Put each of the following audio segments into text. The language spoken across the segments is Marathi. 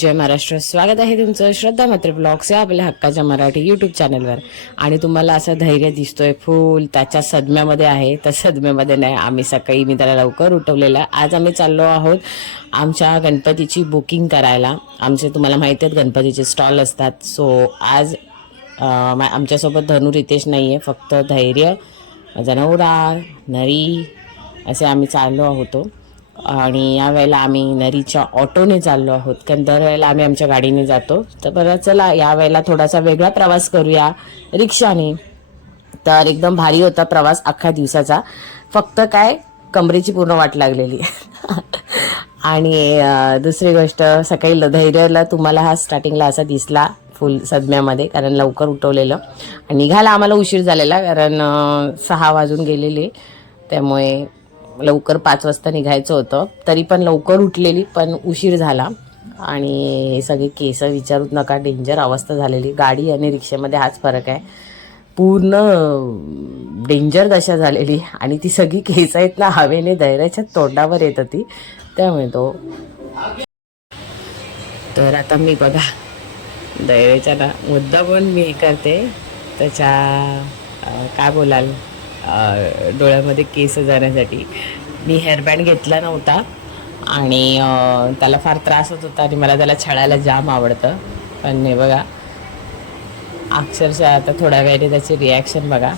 जय महाराष्ट्र. स्वागत आहे तुमचं श्रद्धा मात्र ब्लॉग्स या आपल्या हक्काच्या मराठी यूट्यूब चॅनलवर आणि तुम्हाला असं धैर्य दिसतोय फुल त्याच्या सदम्यामध्ये आहे. तर सदम्यामध्ये नाही आम्ही सकाळी मी त्याला लवकर उठवलेलं. आज आम्ही चाललो आहोत आमच्या गणपतीची बुकिंग करायला. आमचे तुम्हाला माहिती आहेत गणपतीचे स्टॉल असतात. सो आज मा- आमच्यासोबत धनु रितेश नाही आहे फक्त धैर्य माझा नवरा नरी असे आम्ही चाललो आहोतो. आणि यावेळेला आम्ही नरीच्या ऑटोने चाललो आहोत. कारण दरवेळेला आम्ही आमच्या गाडीने जातो. तर बरं चला यावेळेला थोडासा वेगळा प्रवास करूया रिक्षाने. तर एकदम भारी होता प्रवास अख्ख्या दिवसाचा. फक्त काय कमरेची पूर्ण वाट लागलेली. आणि दुसरी गोष्ट सकाळी धैर्यला तुम्हाला हा स्टार्टिंगला असा दिसला फुल सदम्यामध्ये कारण लवकर उठवलेलं. आणि निघायला आम्हाला उशीर झालेला कारण सहा वाजून गेलेले. त्यामुळे लवकर पाच वाजता निघायचं होतं. तरी पण लवकर उठलेली पण उशीर झाला. आणि सगळे केस विचारूच नका डेंजर अवस्था झालेली. गाडी आणि रिक्षामध्ये हाच फरक आहे. पूर्ण डेंजर दशा झालेली. आणि ती सगळी केस आहेत ना हवेने धैर्याच्या तोंडावर येत होती त्यामुळे तो तर आता मी बघा धैर्याच्या ना मुद्दा पण मी करते. त्याच्या काय बोलाल? डोळ्यामध्ये केस जाण्यासाठी. मी हेअरबँड घेतला नव्हता आणि त्याला फार त्रास होत होता आणि मला त्याला छळायला जाम आवडतं. पण हे बघा अक्षरशः आता थोड्या वेळाने त्याची रिॲक्शन बघा.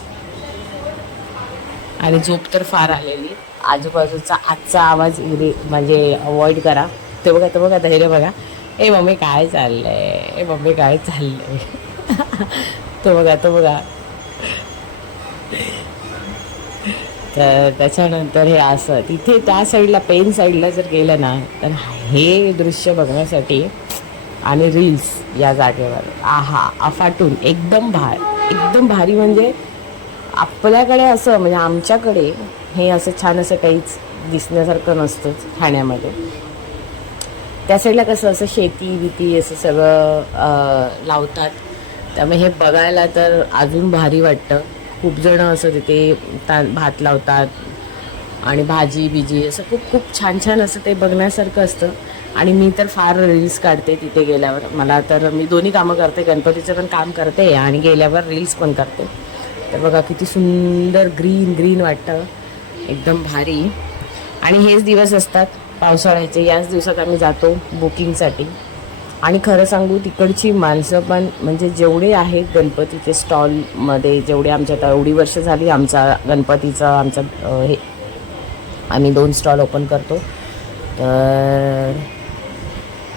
आणि झोप तर फार आलेली. आजूबाजूचा आजचा आवाज इरे म्हणजे अवॉइड करा. ते बघा ते बघा धैर्य बघा. ए मम्मी काय चाललंय? ए मम्मी काय चाललंय? तो बघा तो बघा. तर त्याच्यानंतर हे असं तिथे त्या साईडला पेन साईडला जर गेलं ना तर हे दृश्य बघण्यासाठी आणि रील्स या जागेवर. आहा अफाटून एकदम भार एकदम भारी म्हणजे आपल्याकडे असं म्हणजे आमच्याकडे हे असं छान असं काहीच दिसण्यासारखं नसतंच ठाण्यामध्ये. त्या साईडला कसं असं शेती बिती असं सगळं लावतात. त्यामुळे हे बघायला तर अजून भारी वाटतं. खूप जण असं तिथे ता भात लावतात आणि भाजी बिजी असं खूप खूप छान छान असं ते बघण्यासारखं असतं. आणि मी तर फार रील्स काढते तिथे गेल्यावर. मला तर मी दोन्ही कामं करते. गणपतीचं पण काम करते आणि गेल्यावर रील्स पण करते. तर बघा किती सुंदर ग्रीन ग्रीन वाटतं. एकदम भारी. आणि हेच दिवस असतात पावसाळ्याचे. याच दिवसात आम्ही जातो बुकिंगसाठी आणि खरं सांगू तिकडची माणसं पण म्हणजे जेवढे आहेत गणपतीचे स्टॉलमध्ये जेवढे आमच्या आता एवढी वर्ष झाली आमचा गणपतीचा आमचा हे आम्ही दोन स्टॉल ओपन करतो. तर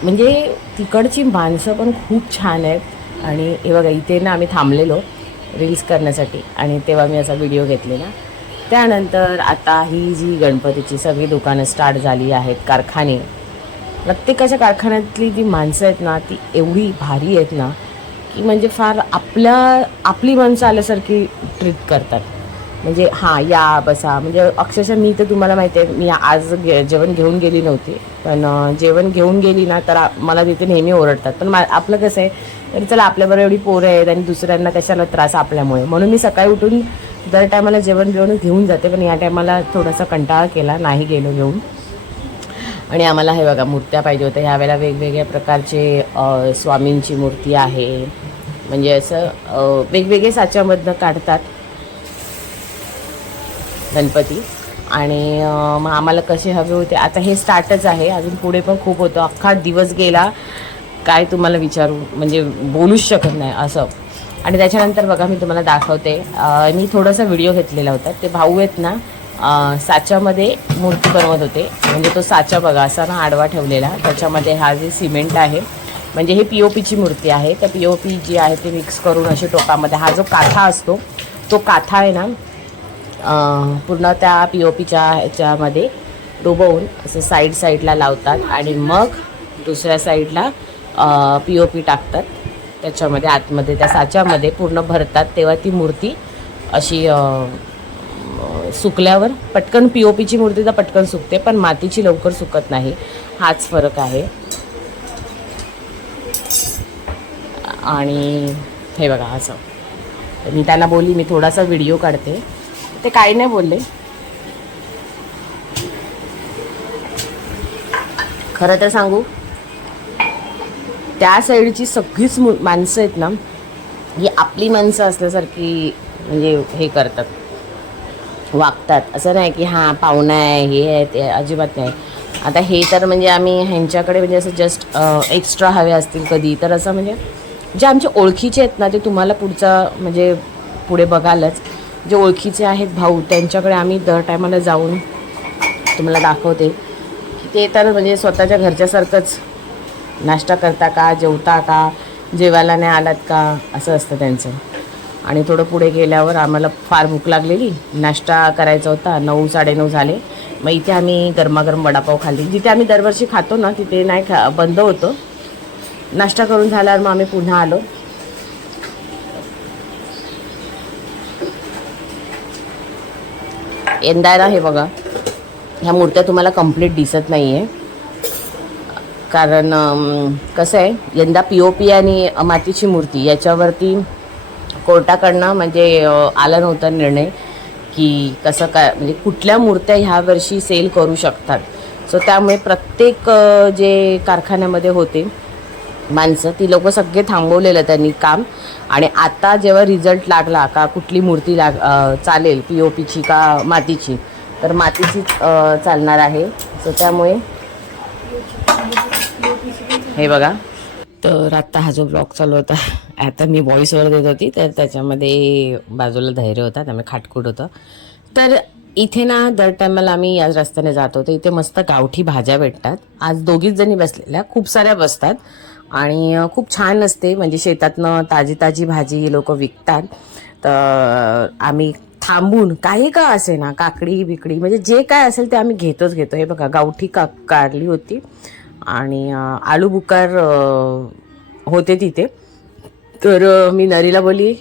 म्हणजे तिकडची माणसं पण खूप छान आहेत. आणि हे बघा इथे ना आम्ही थांबलेलो रील्स करण्यासाठी आणि तेव्हा मी असा व्हिडिओ घेतलेला. त्यानंतर आता ही जी गणपतीची सगळी दुकानं स्टार्ट झाली आहेत कारखाने. प्रत्येकाच्या कारखान्यातली जी माणसं आहेत ना ती एवढी भारी आहेत ना की म्हणजे फार आपल्या आपली माणसं आल्यासारखी ट्रीट करतात. म्हणजे हां या बसा. म्हणजे अक्षरशः मी तर तुम्हाला माहिती आहे मी आज गे जेवण घेऊन गेली नव्हती. पण जेवण घेऊन गेली ना तर मला तिथे नेहमी ओरडतात. पण मा आपलं कसं आहे तरी चला आपल्याबरोबर एवढी पोरं आहेत आणि दुसऱ्यांना कशाला त्रास आपल्यामुळे. म्हणून मी सकाळी उठून दर टायमाला जेवण घेऊन घेऊन जाते पण या टायमाला थोडासा कंटाळा केला नाही गेलो घेऊन. आणि आम्हाला हे बघा मूर्त्या पाहिजे होत्या. ह्यावेळेला वेगवेगळ्या प्रकारचे स्वामींची मूर्ती आहे. म्हणजे असं वेगवेगळे साच्यामधनं काढतात गणपती. आणि मग आम्हाला कसे हवे होते आता हे स्टार्टच आहे. अजून पुढे पण खूप होतं. अख्खा दिवस गेला काय तुम्हाला विचारू म्हणजे बोलूच शकत नाही असं. आणि त्याच्यानंतर बघा मी तुम्हाला दाखवते. मी थोडासा व्हिडिओ घेतलेला होता. ते भाऊ आहेत ना साच्यामध्ये मूर्ती बनवत होते. म्हणजे तो साचा बघा असा ना आडवा ठेवलेला. त्याच्यामध्ये हा जे सिमेंट आहे म्हणजे हे पी ओ पीची मूर्ती आहे. त्या पी ओ पी जी आहे ती मिक्स करून अशी टोकामध्ये हा जो काथा असतो तो काथा आहे ना पूर्ण त्या पी ओ पीच्या ह्याच्यामध्ये डुबवून असं साईड साईडला लावतात आणि मग दुसऱ्या साईडला पी ओ पी टाकतात. त्याच्यामध्ये आतमध्ये त्या साच्यामध्ये पूर्ण भरतात. तेव्हा ती मूर्ती अशी सुकल्यावर पटकन पी ओ पीची मूर्ती तर पटकन सुकते पण मातीची लवकर सुकत नाही. हाच फरक आहे. आणि हे बघा असं. मी त्यांना बोलली मी थोडासा व्हिडिओ काढते. ते काही नाही बोलले. खरं तर सांगू त्या साईडची सगळीच माणसं आहेत ना ही आपली माणसं असल्यासारखी म्हणजे हे करतात. वागतात. असं नाही की हां पाहुणा आहे हे आहे ते अजिबात नाही. आता हे तर म्हणजे आम्ही ह्यांच्याकडे म्हणजे असं जस्ट एक्स्ट्रा हवे असतील कधी. तर असं म्हणजे जे आमचे ओळखीचे आहेत ना ते तुम्हाला पुढचा म्हणजे पुढे बघालच. जे ओळखीचे आहेत भाऊ त्यांच्याकडे आम्ही दर टायमाला जाऊन तुम्हाला दाखवते. की ते तर म्हणजे स्वतःच्या घरच्यासारखंच नाश्ता करता का जेवता का जेवायला नाही आलात का असं असतं त्यांचं. आणि थोडं पुढे गेल्यावर आम्हाला फार भूक लागलेली. नाश्ता करायचा होता. नऊ साडेनऊ झाले. मग इथे आम्ही गरमागरम वडापाव खाल्ली. जिथे आम्ही दरवर्षी खातो ना तिथे नाही खा बंद होतं. नाश्ता करून झाल्यावर मग आम्ही पुन्हा आलो. यंदा ना हे बघा ह्या मूर्त्या तुम्हाला कंप्लीट दिसत नाही आहे कारण कसं आहे यंदा पी ओ पी आणि मातीची मूर्ती याच्यावरती कोर्टाकडनं म्हणजे आलं आला नव्हता निर्णय की कसं काय म्हणजे कुठल्या मूर्त्या ह्या वर्षी सेल करू शकतात. सो त्यामुळे प्रत्येक जे कारखान्यामध्ये होते माणसं ती लोकं सगळे थांबवलेलं त्यांनी काम. आणि आता जेव्हा रिझल्ट लागला का कुठली मूर्ती लाग चालेल पी ओ पीची का मातीची तर मातीचीच चालणार आहे. सो त्यामुळे हे बघा. तर आत्ता हा जो ब्लॉग चालू होता आता मी व्हॉईसवर देत होती तर त्याच्यामध्ये बाजूला धैर्य होता त्यामुळे खाटकूट होतं. तर इथे ना दर टायमाला आम्ही याच रस्त्याने जात होतो. इथे मस्त गावठी भाज्या भेटतात. आज दोघीच जणी बसलेल्या खूप साऱ्या बसतात. आणि खूप छान असते. म्हणजे शेतातनं ताजी ताजी भाजी लोक विकतात. तर आम्ही थांबून काही का असे ना काकडी बिकडी म्हणजे जे काय असेल ते आम्ही घेतोच घेतो. हे बघा गावठी का कारली होती. आणि अं, आलू बुकार होते तिथे. तर मी नरीला बोली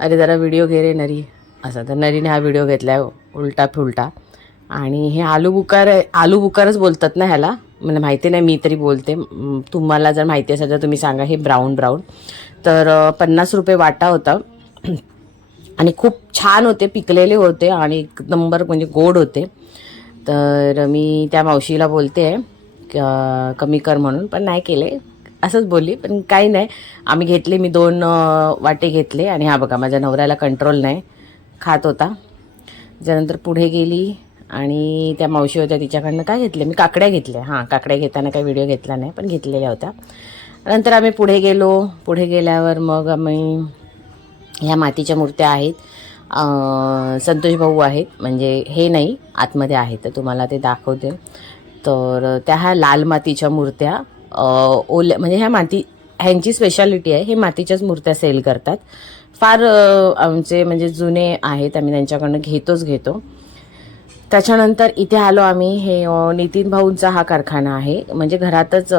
अरे जरा व्हिडिओ घे रे नरी. असा तर नरीने हा व्हिडिओ घेतला आहे उलटा फुलटा. आणि हे आलू बुकार आलू बुकारच बोलतात ना ह्याला? मला माहिती नाही मी तरी बोलते. तुम्हाला जर माहिती असेल तर तुम्ही सांगा हे ब्राऊन ब्राऊन. तर पन्नास रुपये वाटा होता. आणि खूप छान होते पिकलेले होते आणि एक नंबर म्हणजे गोड होते. तर मी त्या मावशीला बोलते आहे कमी कर म्हणून पण नाही केले. असंच बोलली पण काही नाही. आम्ही घेतले मी दोन वाटे घेतले आणि हा बघा माझ्या नवऱ्याला कंट्रोल नाही. खात होता. त्यानंतर पुढे गेली आणि त्या मावशी होत्या तिच्याकडनं काय घेतले? मी काकड्या घेतल्या. हां काकड्या घेताना काही व्हिडिओ घेतला नाही पण घेतलेल्या होत्या. नंतर आम्ही पुढे गेलो. पुढे गेल्यावर मग आम्ही ह्या मातीच्या मूर्त्या आहेत. संतोष भाऊ आहेत. म्हणजे हे नाही आतमध्ये आहेत तर तुम्हाला ते दाखवते. तर त्या ह्या लाल मातीच्या मूर्त्या ओल्या म्हणजे ह्या माती ह्यांची स्पेशालिटी आहे हे मातीच्याच मूर्त्या सेल करतात. फार आमचे म्हणजे जुने आहेत आम्ही त्यांच्याकडनं घेतोच घेतो. त्याच्यानंतर इथे आलो आम्ही हे नितीन भाऊंचा हा कारखाना आहे. म्हणजे घरातच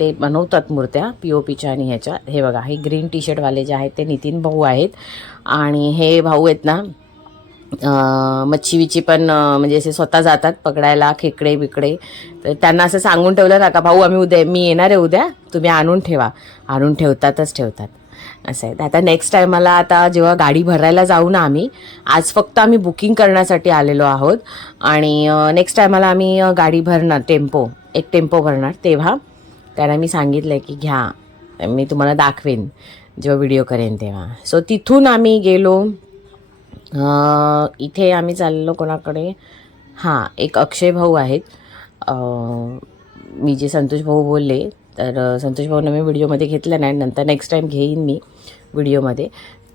ते बनवतात मूर्त्या पी ओ पीच्या आणि ह्याच्या. हे बघा हे ग्रीन टी शर्टवाले जे आहेत ते नितीन भाऊ आहेत. आणि हे भाऊ आहेत ना मच्छीविची पण म्हणजे असे स्वतः जातात पकडायला खेकडे बिकडे. तर त्यांना असं सांगून ठेवलं ना का भाऊ आम्ही उद्या मी येणार आहे उद्या तुम्ही आणून ठेवा. आणून ठेवतातच ठेवतात. असं आहे. तर आता नेक्स्ट टायमाला आता जेव्हा गाडी भरायला जाऊ ना आम्ही आज फक्त आम्ही बुकिंग करण्यासाठी आलेलो आहोत. आणि नेक्स्ट टायमाला आम्ही गाडी भरणार टेम्पो एक टेम्पो भरणार तेव्हा त्यांना मी सांगितलं आहे की घ्या मी तुम्हाला दाखवेन जेव्हा व्हिडिओ करेन तेव्हा. सो तिथून आम्ही गेलो इथे आम्ही चाललो कोणाकडे? हां एक अक्षय भाऊ आहेत. मी जे संतोष भाऊ बोलले तर संतोष भाऊनं मी व्हिडिओमध्ये घेतला नाही नंतर नेक्स्ट टाईम घेईन मी व्हिडिओमध्ये.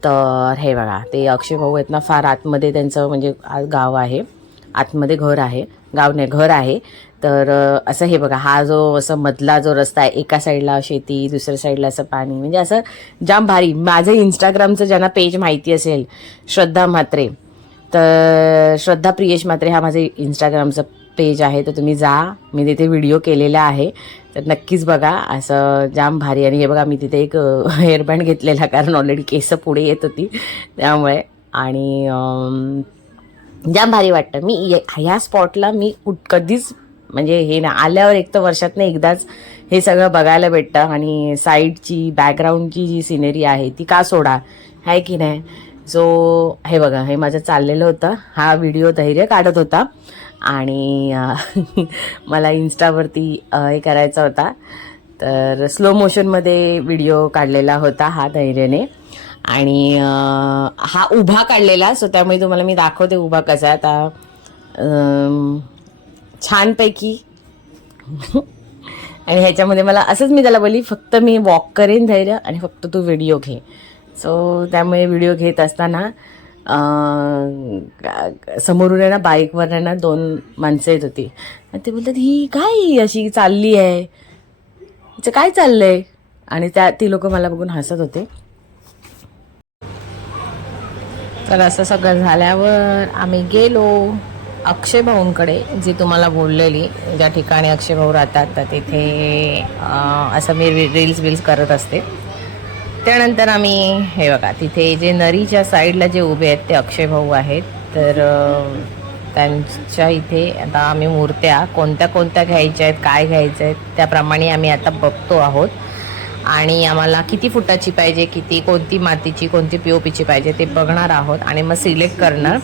तर हे बघा ते अक्षय भाऊ आहेत ना फार आतमध्ये त्यांचं म्हणजे आज गाव आहे. आतमध्ये घर आहे. गाव नाही घर आहे. तर असं हे बघा हा जो असं मधला जो रस्ता आहे एका साईडला शेती दुसऱ्या साईडला असं पाणी म्हणजे असं जाम भारी. माझं इंस्टाग्रामचं ज्यांना पेज माहिती असेल श्रद्धा म्हात्रे तर श्रद्धा प्रियेश म्हात्रे हा माझं इंस्टाग्रामचं पेज आहे तर तुम्ही जा. मी तिथे व्हिडिओ केलेला आहे. तर नक्कीच बघा असं जाम भारी. आणि हे बघा मी तिथे एक हेअरबँड घेतलेला कारण ऑलरेडी केस पुढे येत होती. त्यामुळे. आणि जाम भारी वाटतं. मी ये- ह्या स्पॉटला मी कुठ कधीच म्हणजे हे ना आल्यावर एक तर वर्षातनं एकदाच हे सगळं बघायला भेटतं आणि साईडची बॅकग्राऊंडची जी सिनेरी आहे ती का सोडा? आहे की नाही? सो हे बघा हे माझं चाललेलं होतं. हा व्हिडिओ धैर्य काढत होता. आणि मला इन्स्टावरती हे करायचा होता. तर स्लो मोशनमध्ये व्हिडिओ काढलेला होता हा धैर्यने. आणि हा उभा काढलेला सो त्यामुळे तुम्हाला मी दाखवते उभा कसा आहे. आता छानपैकी. आणि ह्याच्यामध्ये मला असंच मी त्याला बोली फक्त मी वॉक करेन धैर्य आणि फक्त तू व्हिडिओ घे. सो त्यामुळे व्हिडिओ घेत असताना समोरून आहे ना बाईकवर आहे ना दोन माणसं येत होती. आणि ते बोलतात ही काय अशी चालली आहे? हिचं काय चाललं आहे आणि त्या ती लोक मला बघून हसत होते. तर असं सगळं झाल्यावर आम्ही गेलो. अक्षय भाऊंकडे जी तुम्हाला बोललेली ज्या ठिकाणी अक्षय भाऊ राहतात तर तिथे असं मी रील्स बिल्स करत असते. त्यानंतर आम्ही हे बघा तिथे जे नरीच्या साईडला जे उभे आहेत ते अक्षय भाऊ आहेत. तर त्यांच्या इथे आता आम्ही मूर्त्या कोणत्या कोणत्या घ्यायच्या आहेत काय घ्यायचं आहेत त्याप्रमाणे आम्ही आता बघतो आहोत. आणि आम्हाला किती फुटाची पाहिजे किती कोणती मातीची कोणती पी ओ पीची पाहिजे ते बघणार आहोत. आणि मग सिलेक्ट करणार.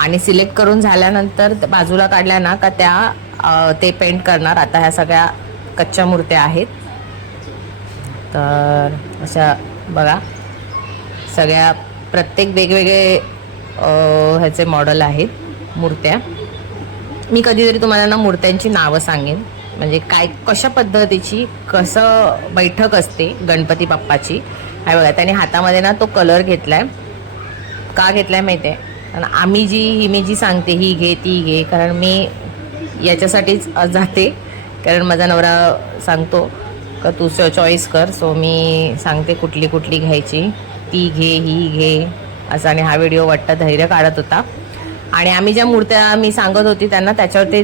आणि सिलेक्ट करून झाल्यानंतर बाजूला काढल्या ना का त्या ते पेंट करणार. आता ह्या सगळ्या कच्च्या मूर्त्या आहेत. तर अशा बघा. सगळ्या प्रत्येक वेगवेगळे ह्याचे मॉडल आहेत मूर्त्या. मी कधीतरी तुम्हाला ना मूर्त्यांची नावं सांगेन. म्हणजे काय कशा पद्धतीची कसं बैठक असते गणपती बाप्पाची. आहे बघा त्याने हातामध्ये ना तो कलर घेतला आहे का घेतलाय माहिती आहे कारण आम्ही जी ही मी जी सांगते ही घे ती घे कारण मी याच्यासाठीच जाते. कारण माझा नवरा सांगतो का तू चॉईस कर. सो मी सांगते कुठली कुठली घ्यायची? ती घे ही घे. असं आणि हा व्हिडिओ वाटतं धैर्य काढत होता. आणि आम्ही ज्या मूर्त्या मी सांगत होती त्यांना त्याच्यावर ते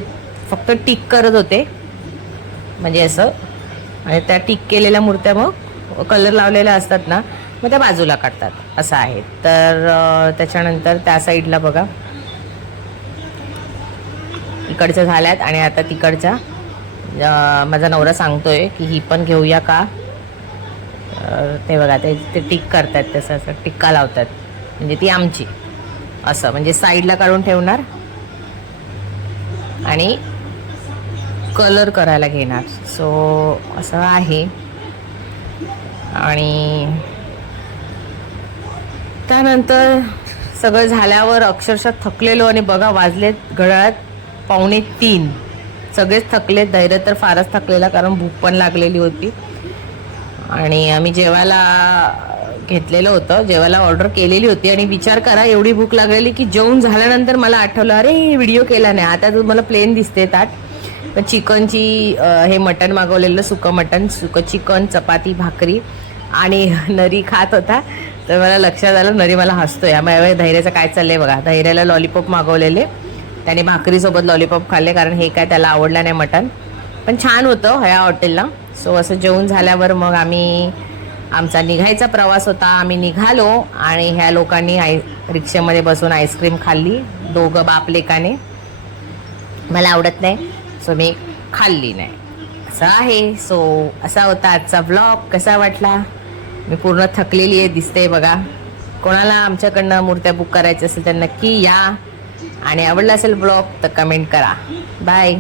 फक्त टिक करत होते. म्हणजे असं. आणि त्या टिक केलेल्या मूर्त्या मग कलर लावलेल्या असतात ना मग त्या बाजूला काढतात. असं आहे. तर त्याच्यानंतर त्या साईडला बघा. इकडच्या झाल्यात आणि आता तिकडच्या माझा नवरा सांगतोय की ही पण घेऊया का? ते बघा ते ते टिक करतात तसं असं टिक्का लावतात. म्हणजे ती आमची. असं म्हणजे साईडला काढून ठेवणार. आणि कलर करायला घेणार. सो असं आहे. आणि त्यानंतर सगळं झाल्यावर अक्षरशः थकलेलो आणि बघा वाजलेत घड्याळात पावणे तीन. सगळेच थकलेत धैर्य तर फारच थकलेला कारण भूक पण लागलेली होती. आणि आम्ही जेवायला घेतलेलं होतं जेवायला ऑर्डर केलेली होती आणि विचार करा एवढी भूक लागलेली की जेवण झाल्यानंतर मला आठवलं अरे व्हिडिओ केला नाही आता तुम्हाला प्लेन दिसते ताट. पण चिकनची हे मटण मागवलेलं सुकं मटण सुकं चिकन चपाती भाकरी आणि नरी खात होता. तर मला लक्षात आलं नरी मला हसतोय. यामुळे धैर्याचं काय चाललंय बघा. धैर्याला लॉलीपॉप मागवलेले. त्याने भाकरीसोबत लॉलीपॉप खाल्ले कारण हे काय त्याला आवडलं नाही मटण. पण छान होतं ह्या हॉटेलला. सो असं जेवण झाल्यावर मग आम्ही आमचा निघायचा प्रवास होता. आम्ही निघालो आणि ह्या लोकांनी आय रिक्षेमध्ये बसून आईस्क्रीम खाल्ली. दोघं बाप लेकाने मला आवडत नाही सो मी खाल्ली नाही. असं आहे. सो असा होता आजचा ब्लॉग कसा वाटला? मी पूर्ण थकलेली आहे दिसते बघा. कोणाला आमच्याकडनं मूर्त्या बुक करायच्या असेल तर नक्की या. आणि आवडला असेल ब्लॉग तर कमेंट करा. बाय